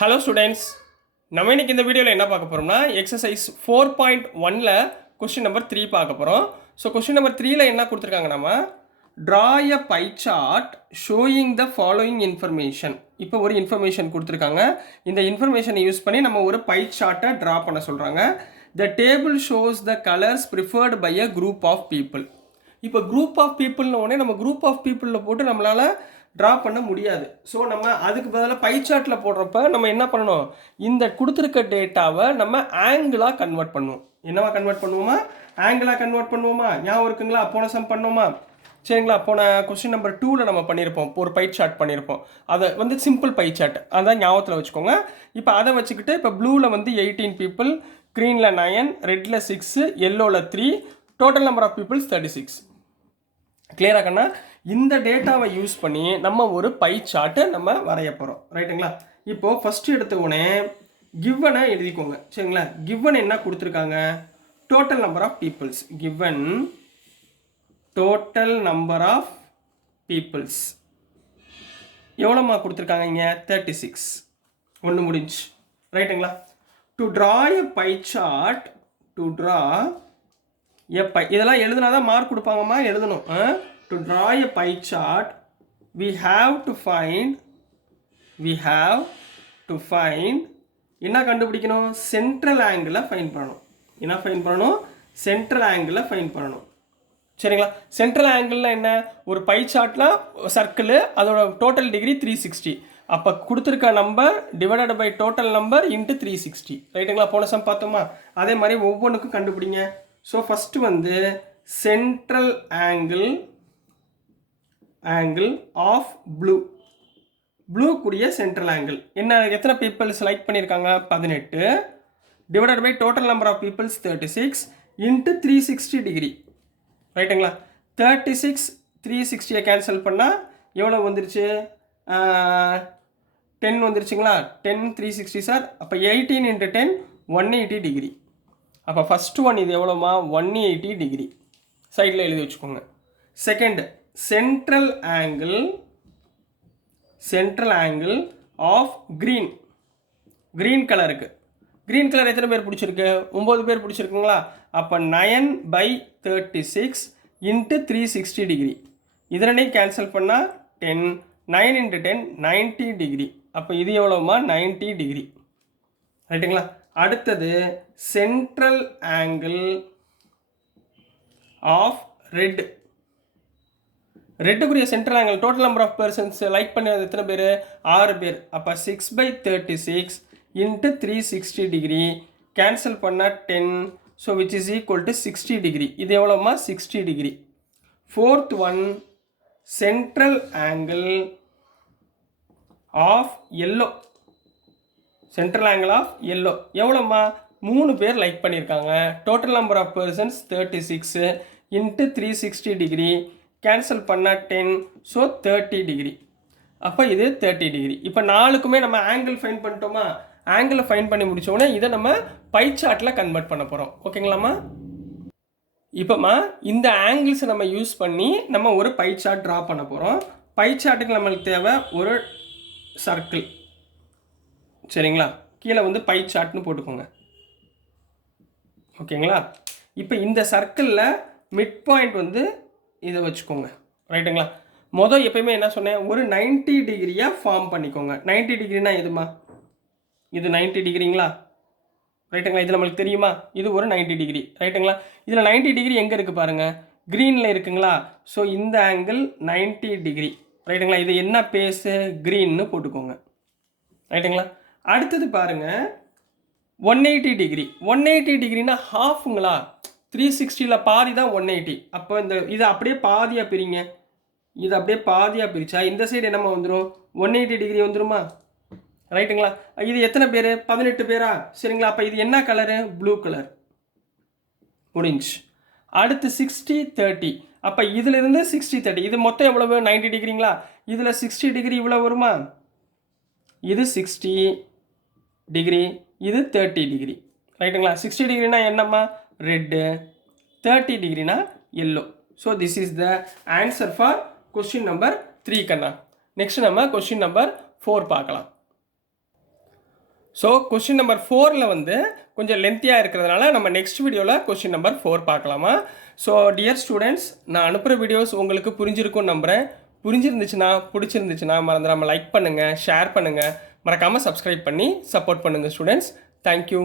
Hello students, நம்ம இன்னைக்கு இந்த வீடியோவில் என்ன பார்க்க போகிறோம்னா எக்ஸசைஸ் 4.1ல் கொஸ்டின் நம்பர் 3 பார்க்க போகிறோம். ஸோ கொஸ்டின் நம்பர் 3ல் என்ன கொடுத்துருக்காங்க, நம்ம draw a pie chart showing the following information. இப்போ ஒரு இன்ஃபர்மேஷன் கொடுத்துருக்காங்க. இந்த இன்ஃபர்மேஷனை யூஸ் பண்ணி நம்ம ஒரு பை சார்ட்டை ட்ரா பண்ண சொல்கிறாங்க. The table shows the colours preferred by a group of people. இப்போ குரூப் ஆஃப் பீப்புள்னு உடனே நம்ம குரூப் ஆஃப் பீப்புளில் போட்டு நம்மளால் ட்ரா பண்ண முடியாது. ஸோ நம்ம அதுக்கு பதிலாக பை சார்ட்டில் போடுறப்ப நம்ம என்ன பண்ணணும், இந்த கொடுத்துருக்க டேட்டாவை நம்ம ஆங்கிளாக கன்வெர்ட் பண்ணுவோம். என்னவா கன்வெர்ட் பண்ணுவோமா? ஆங்கிளாக கன்வெர்ட் பண்ணுவோமா? ஞாபகம் இருக்குங்களா? போன சம் பண்ணோமா? சரிங்களா? போன கொஸ்டின் நம்பர் 2ல் நம்ம பண்ணியிருப்போம், ஒரு பை சார்ட் பண்ணியிருப்போம். அதை வந்து சிம்பிள் பை சார்ட், அதான் ஞாபகத்தில் வச்சுக்கோங்க. இப்போ அதை வச்சுக்கிட்டு இப்போ ப்ளூவில் வந்து 18 பீப்புள், க்ரீனில் 9, ரெட்டில் 6, எல்லோவில் 3, டோட்டல் நம்பர் ஆஃப் பீப்புள்ஸ் 36. கிளியராக கண்ணா? இந்த டேட்டாவை யூஸ் பண்ணி நம்ம ஒரு பை சார்ட்டை நம்ம வரைய போகிறோம். ரைட்டுங்களா? இப்போது ஃபஸ்ட்டு எடுத்தவுடனே கிவனை எழுதிக்கோங்க. சரிங்களா? கிவன் என்ன கொடுத்துருக்காங்க? Total number of peoples. Given total number of peoples எவ்வளோமா கொடுத்துருக்காங்க இங்கே? 36. ஒன்று முடிஞ்சு. ரைட்டுங்களா? To draw a pie chart, to draw a pie, இதெல்லாம் எழுதுனா தான் மார்க் கொடுப்பாங்கம்மா, எழுதணும். To draw a pie chart we have to find என்ன கண்டுபிடிக்கணும்? சென்ட்ரல் ஆங்கிளை ஃபைண்ட் பண்ணணும். என்ன ஃபைண்ட் பண்ணணும்? சென்ட்ரல் ஆங்கிளை ஃபைண்ட் பண்ணணும். சரிங்களா? சென்ட்ரல் ஆங்கிள்னா என்ன? ஒரு பை சார்ட்லாம் சர்க்கிள், அதோட டோட்டல் டிகிரி 360. அப்போ கொடுத்துருக்க number divided by total number into 360. ரைட்டுங்களா? போன சம் பார்த்தோமா? அதே மாதிரி ஒவ்வொன்றுக்கும் கண்டுபிடிங்க. ஸோ ஃபஸ்ட்டு வந்து சென்ட்ரல் ஆங்கிள் ஆஃப் ப்ளூ கூடிய சென்ட்ரல் ஆங்கிள் என்ன? எத்தனை பீப்புள் செலக்ட் பண்ணியிருக்காங்க? 18 divided by total number of peoples 36 into 360 degree. ரைட்டுங்களா? 36 360 கேன்சல் பண்ணால் எவ்வளோ வந்துருச்சு? 10 வந்துருச்சுங்களா? 10 360 சார். அப்போ 18 இன்ட்டு 10 180 டிகிரி. அப்போ ஃபஸ்ட்டு ஒன் இது எவ்வளோமா? 180 டிகிரி. சைடில் எழுதி வச்சுக்கோங்க. Second central angle of green கலருக்கு. க்ரீன் கலர் எத்தனை பேர் பிடிச்சிருக்கு? 9 பேர் பிடிச்சிருக்குங்களா? அப்போ 9/36 இன்ட்டு 360 டிகிரி. இதனையும் கேன்சல் பண்ணால் 10, 9 இன்ட்டு 10 90 டிகிரி. அப்போ இது எவ்வளோமா? 90 டிகிரி. ரைட்டுங்களா? அடுத்தது சென்ட்ரல் ஆங்கிள் ஆஃப் ரெட்டுக்குரிய central angle, total number of persons like பண்ணது எத்தனை பேர்? 6 பேர். அப்போ 6/36 இன்ட்டு 360 டிகிரி கேன்சல் பண்ணால் 10, so which is equal to 60 degree. இது எவ்வளோமா? 60 degree. Fourth one central angle of central angle of yellow எவ்வளோம்மா? 3 பேர் லைக் பண்ணியிருக்காங்க. Total number of persons 36 into 360 degree cancel பண்ணால் 10, ஸோ 30 டிகிரி. அப்போ இது 30 டிகிரி. இப்போ 4க்குமே நம்ம ஆங்கிள் ஃபைண்ட் பண்ணிட்டோமா? ஆங்கிளை ஃபைண்ட் பண்ணி முடித்தோடனே இதை நம்ம பை சார்ட்டில் கன்வெர்ட் பண்ண போகிறோம். ஓகேங்களாம்மா? இப்போம்மா இந்த ஆங்கிள்ஸை நம்ம யூஸ் பண்ணி நம்ம ஒரு பை சார்ட் ட்ரா பண்ண போகிறோம். பை சார்ட்டுக்கு நம்மளுக்கு தேவை ஒரு சர்க்கிள். சரிங்களா? கீழே வந்து பை சார்ட்னு போட்டுக்கோங்க. ஓகேங்களா? இப்போ இந்த சர்க்கிளில் மிட் பாயிண்ட் வந்து இதை வச்சுக்கோங்க. ரைட்டுங்களா? எப்பயுமே என்ன சொன்னேன்? ஒரு 90 டிகிரியாக ஃபார்ம் பண்ணிக்கோங்க. 90 டிகிரினா எதுமா? இது 90 டிகிரிங்களா? ரைட்டுங்களா? இது நம்மளுக்கு தெரியுமா? இது ஒரு 90 டிகிரி. ரைட்டுங்களா? இதில் 90 டிகிரி எங்கே இருக்குது பாருங்கள்? க்ரீனில் இருக்குங்களா? ஸோ இந்த ஆங்கிள் 90 டிகிரி. ரைட்டுங்களா? இது என்ன பேஸு? க்ரீன்னு போட்டுக்கோங்க. ரைட்டுங்களா? அடுத்தது பாருங்கள் 180 டிகிரி. 180 டிகிரினா ஹாஃபுங்களா? 360ல் பாதி தான் 180. அப்போ இதை அப்படியே பாதியாக பிரிங்க. இது அப்படியே பாதியாக பிரித்தா இந்த சைடு என்னம்மா வந்துடும்? 180 டிகிரி வந்துடுமா? ரைட்டுங்களா? இது எத்தனை பேர்? 18 பேரா? சரிங்களா? அப்போ இது என்ன கலரு? Blue colour. முடிஞ்சு. அடுத்து 60/30. அப்போ இதிலிருந்து 60/30 இது மொத்தம் எவ்வளவு? 90 டிகிரிங்களா? இதில் 60 டிகிரி இவ்வளோ வருமா? இது 60 டிகிரி, இது 30 டிகிரி. ரைட்டுங்களா? 60 டிகிரினா என்னம்மா? ரெட்டு. 30 டிகிரினா yellow. So this is the answer for question number 3 கண்ணா. நெக்ஸ்ட் நம்ம கொஸ்டின் நம்பர் 4 பார்க்கலாம். ஸோ கொஷின் நம்பர் 4ல் வந்து கொஞ்சம் லென்த்தியாக இருக்கிறதுனால நம்ம நெக்ஸ்ட் வீடியோவில் கொஷின் நம்பர் 4 பார்க்கலாமா. ஸோ டியர் ஸ்டூடெண்ட்ஸ், நான் அனுப்புகிற வீடியோஸ் உங்களுக்கு புரிஞ்சிருக்கும்னு நம்புகிறேன். பிடிச்சிருந்துச்சுன்னா மறந்துடாமல் லைக் பண்ணுங்கள், ஷேர் பண்ணுங்கள், மறக்காமல் சப்ஸ்கிரைப் பண்ணி சப்போர்ட் பண்ணுங்கள் ஸ்டூடெண்ட்ஸ். தேங்க்யூ.